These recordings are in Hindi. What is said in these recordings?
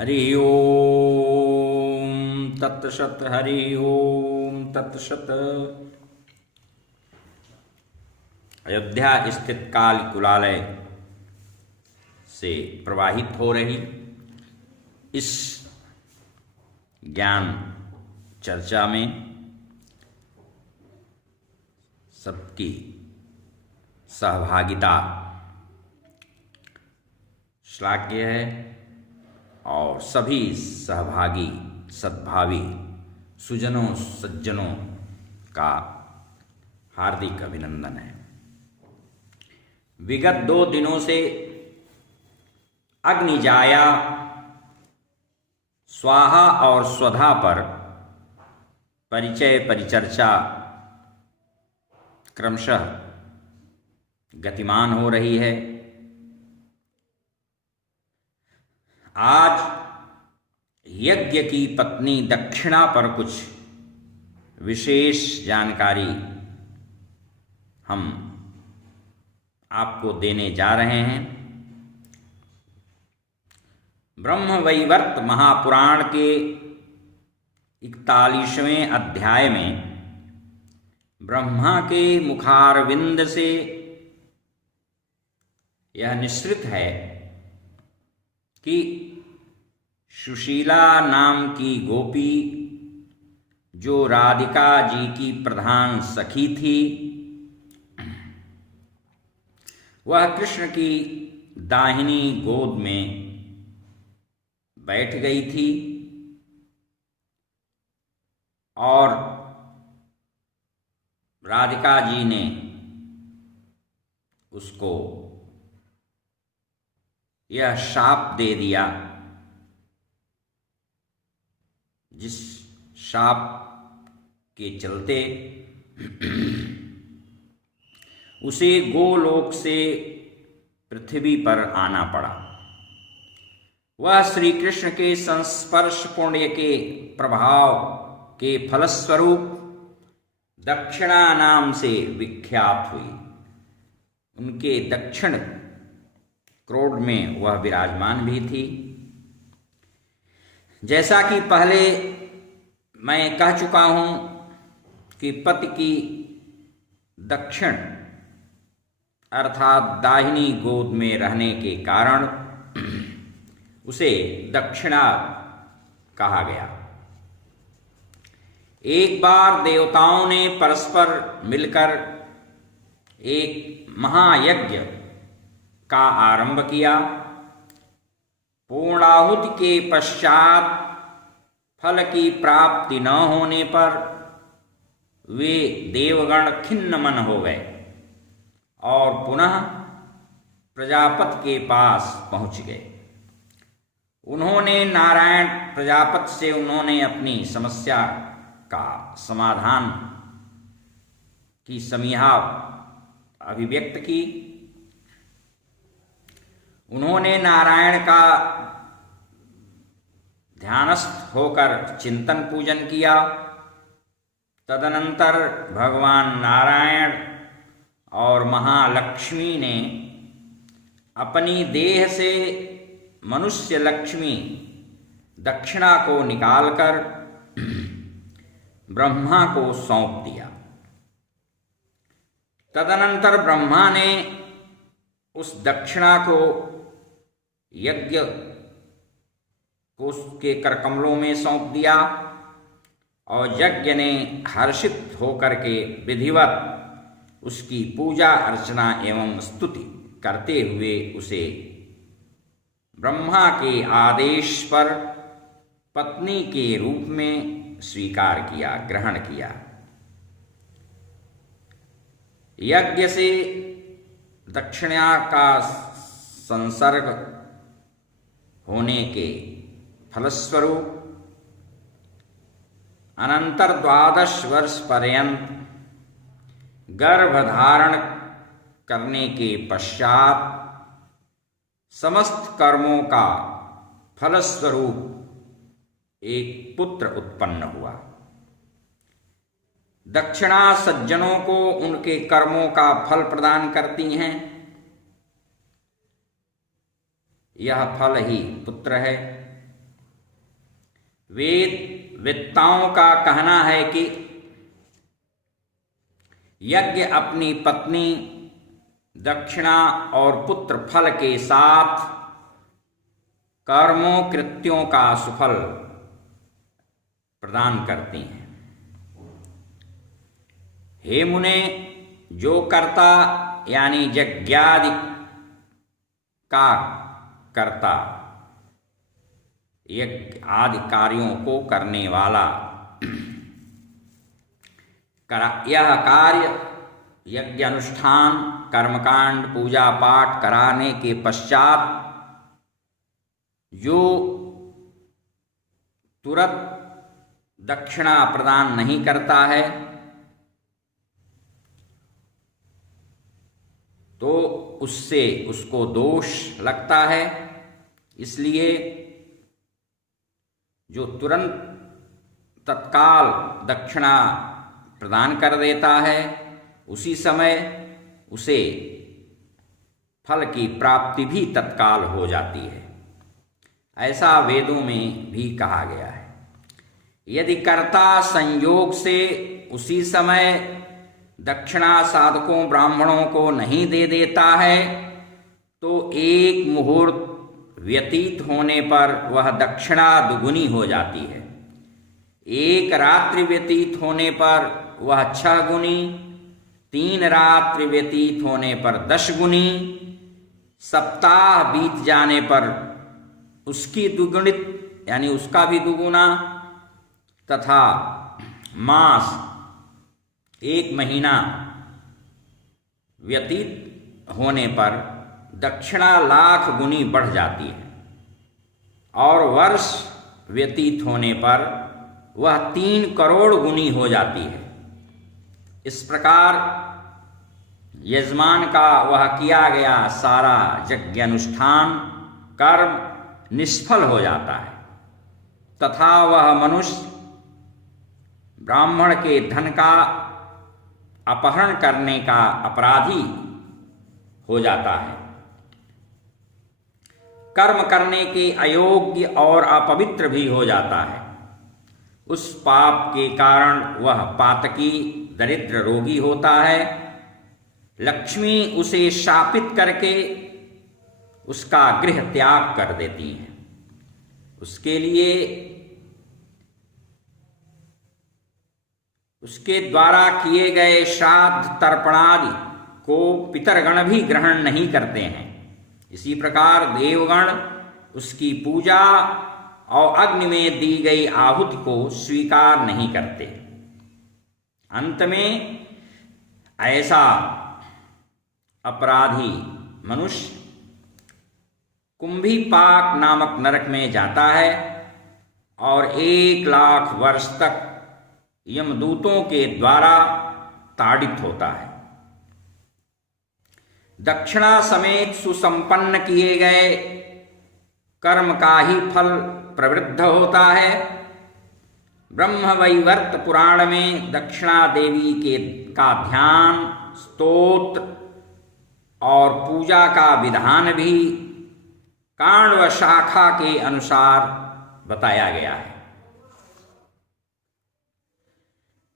हरि ओम तत्सत। हरि ओम तत्सत। अयोध्या स्थित काल कुलालय से प्रवाहित हो रही इस ज्ञान चर्चा में सबकी सहभागिता श्लाघ्य है और सभी सहभागी सद्भावी सुजनों सज्जनों का हार्दिक अभिनंदन है। विगत 2 दिनों से अग्निजाया स्वाहा और स्वधा पर परिचय परिचर्चा क्रमशः गतिमान हो रही है। आज यज्ञ की पत्नी दक्षिणा पर कुछ विशेष जानकारी हम आपको देने जा रहे हैं। ब्रह्मवैवर्त महापुराण के 41वें अध्याय में ब्रह्मा के मुखारविंद से यह निश्चित है कि सुशीला नाम की गोपी जो राधिका जी की प्रधान सखी थी, वह कृष्ण की दाहिनी गोद में बैठ गई थी और राधिका जी ने उसको यह शाप दे दिया, जिस शाप के चलते उसे गोलोक से पृथ्वी पर आना पड़ा। वह श्री कृष्ण के संस्पर्श पुण्य के प्रभाव के फलस्वरूप दक्षिणा नाम से विख्यात हुई। उनके दक्षिण क्रोध में वह विराजमान भी थी। जैसा कि पहले मैं कह चुका हूं कि पति की दक्षिण अर्थात दाहिनी गोद में रहने के कारण उसे दक्षिणा कहा गया। एक बार देवताओं ने परस्पर मिलकर एक महायज्ञ का आरंभ किया। पूर्णाहुति के पश्चात फल की प्राप्ति न होने पर वे देवगण खिन्न मन हो गए और पुनः प्रजापति के पास पहुंच गए। उन्होंने नारायण प्रजापति से उन्होंने अपनी समस्या का समाधान की समीहा अभिव्यक्त की। उन्होंने नारायण का ध्यानस्थ होकर चिंतन पूजन किया। तदनंतर भगवान नारायण और महालक्ष्मी ने अपनी देह से मनुष्य लक्ष्मी दक्षिणा को निकालकर ब्रह्मा को सौंप दिया। तदनंतर ब्रह्मा ने उस दक्षिणा को यज्ञ को के करकमलों में सौंप दिया और यज्ञ ने हर्षित होकर के विधिवत उसकी पूजा अर्चना एवं स्तुति करते हुए उसे ब्रह्मा के आदेश पर पत्नी के रूप में स्वीकार किया, ग्रहण किया। यज्ञ से दक्षिणा का संसर्ग होने के फलस्वरूप अनंतर 12 वर्ष पर्यंत गर्भधारण करने के पश्चात समस्त कर्मों का फलस्वरूप एक पुत्र उत्पन्न हुआ। दक्षिणा सज्जनों को उनके कर्मों का फल प्रदान करती हैं। यह फल ही पुत्र है। वेद वेत्ताओं का कहना है कि यज्ञ अपनी पत्नी, दक्षिणा और पुत्र फल के साथ कर्मों कृत्यों का सुफल प्रदान करती हैं। हे मुने, जो कर्ता यानी यज्ञादि का कर्ता, यज्ञ आदि कार्यों को करने वाला, यह कार्य यज्ञ अनुष्ठान, कर्मकांड, पूजा पाठ कराने के पश्चात जो तुरंत दक्षिणा प्रदान नहीं करता है तो उसको दोष लगता है। इसलिए जो तुरंत तत्काल दक्षिणा प्रदान कर देता है उसी समय उसे फल की प्राप्ति भी तत्काल हो जाती है, ऐसा वेदों में भी कहा गया है। यदि कर्ता संयोग से उसी समय दक्षिणा साधकों ब्राह्मणों को नहीं दे देता है तो एक मुहूर्त व्यतीत होने पर वह दक्षिणा दुगुनी हो जाती है। एक रात्रि व्यतीत होने पर वह 6 गुनी, 3 रात्रि व्यतीत होने पर 10 गुनी, सप्ताह बीत जाने पर उसकी दुगुणित यानी उसका भी दुगुना, तथा मास 1 महीना व्यतीत होने पर दक्षिणा लाख गुनी बढ़ जाती है और वर्ष व्यतीत होने पर वह 3 करोड़ गुनी हो जाती है। इस प्रकार यजमान का वह किया गया सारा यज्ञ अनुष्ठान कर्म निष्फल हो जाता है तथा वह मनुष्य ब्राह्मण के धन का अपहरण करने का अपराधी हो जाता है। कर्म करने के अयोग्य और अपवित्र भी हो जाता है। उस पाप के कारण वह पातकी दरिद्र रोगी होता है। लक्ष्मी उसे शापित करके उसका गृह त्याग कर देती है। उसके लिए उसके द्वारा किए गए श्राद्ध तर्पणादि को पितरगण भी ग्रहण नहीं करते हैं। इसी प्रकार देवगण उसकी पूजा और अग्नि में दी गई आहुति को स्वीकार नहीं करते। अंत में ऐसा अपराधी मनुष्य कुंभीपाक नामक नरक में जाता है और 1 लाख वर्ष तक यमदूतों के द्वारा ताड़ित होता है। दक्षिणा समेत सुसंपन्न किए गए कर्म का ही फल प्रवृद्ध होता है। ब्रह्मवैवर्त पुराण में दक्षिणा देवी का ध्यान, स्तोत्र और पूजा का विधान भी कांड व शाखा के अनुसार बताया गया है।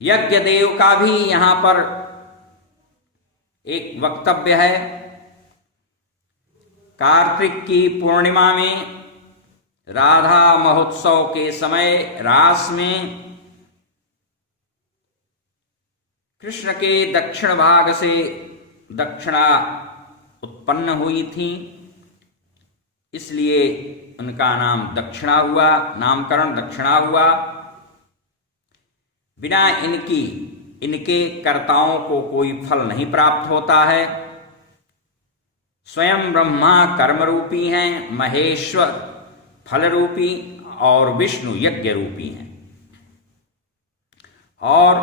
यज्ञ देव का भी यहाँ पर एक वक्तव्य है। कार्तिक की पूर्णिमा में राधा महोत्सव के समय रास में कृष्ण के दक्षिण भाग से दक्षिणा उत्पन्न हुई थी, इसलिए उनका नाम दक्षिणा हुआ, नामकरण दक्षिणा हुआ। बिना इनके कर्ताओं को कोई फल नहीं प्राप्त होता है। स्वयं ब्रह्मा कर्म रूपी हैं, महेश्वर फल रूपी और विष्णु यज्ञ रूपी हैं। और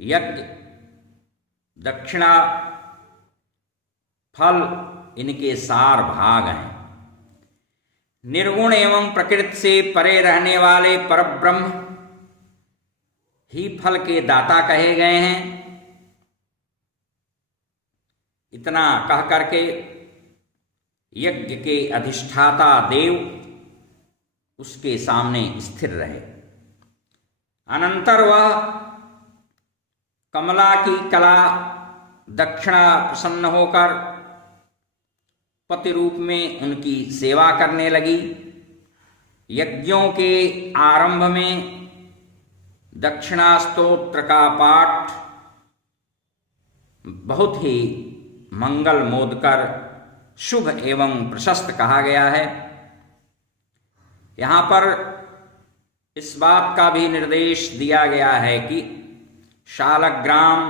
यज्ञ दक्षिणा फल इनके सार भाग हैं। निर्गुण एवं प्रकृति से परे रहने वाले परब्रह्म ही फल के दाता कहे गए हैं। इतना कह करके यज्ञ के अधिष्ठाता देव उसके सामने स्थिर रहे। अनंतर वह कमला की कला दक्षिणा प्रसन्न होकर पति रूप में उनकी सेवा करने लगी। यज्ञों के आरंभ में दक्षिणा स्तोत्र का पाठ बहुत ही मंगल मोदकर शुभ एवं प्रशस्त कहा गया है। यहाँ पर इस बात का भी निर्देश दिया गया है कि शालग्राम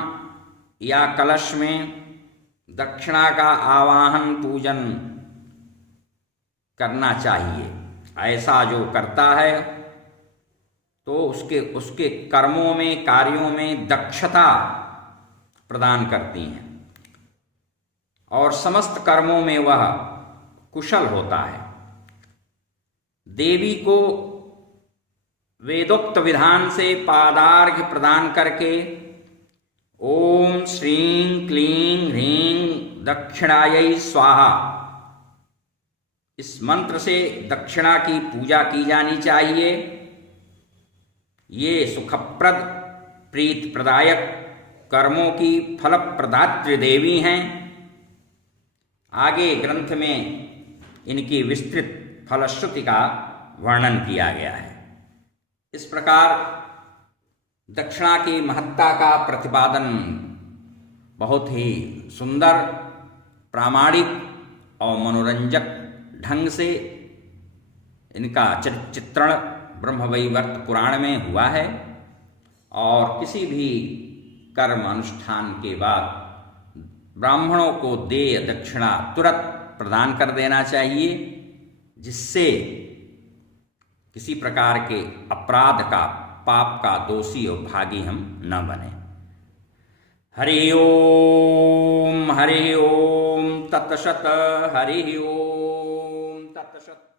या कलश में दक्षिणा का आवाहन पूजन करना चाहिए। ऐसा जो करता है तो उसके कर्मों में, कार्यों में दक्षता प्रदान करती हैं और समस्त कर्मों में वह कुशल होता है। देवी को वेदोक्त विधान से पादार्घ्य प्रदान करके ओम श्रीं क्लीं ह्रीं दक्षिणायै स्वाहा इस मंत्र से दक्षिणा की पूजा की जानी चाहिए। ये सुखप्रद, प्रीत प्रदायक, कर्मों की फलप्रदात्री देवी हैं। आगे ग्रंथ में इनकी विस्तृत फलश्रुति का वर्णन किया गया है। इस प्रकार दक्षिणा की महत्ता का प्रतिपादन बहुत ही सुंदर, प्रामाणिक और मनोरंजक ढंग से इनका चित्रण ब्रह्मवैवर्त पुराण में हुआ है। और किसी भी कर्म अनुष्ठान के बाद ब्राह्मणों को देय दक्षिणा तुरंत प्रदान कर देना चाहिए, जिससे किसी प्रकार के अपराध का, पाप का दोषी और भागी हम न बने। हरि ओम तत्सत। हरि ओम तत्सत।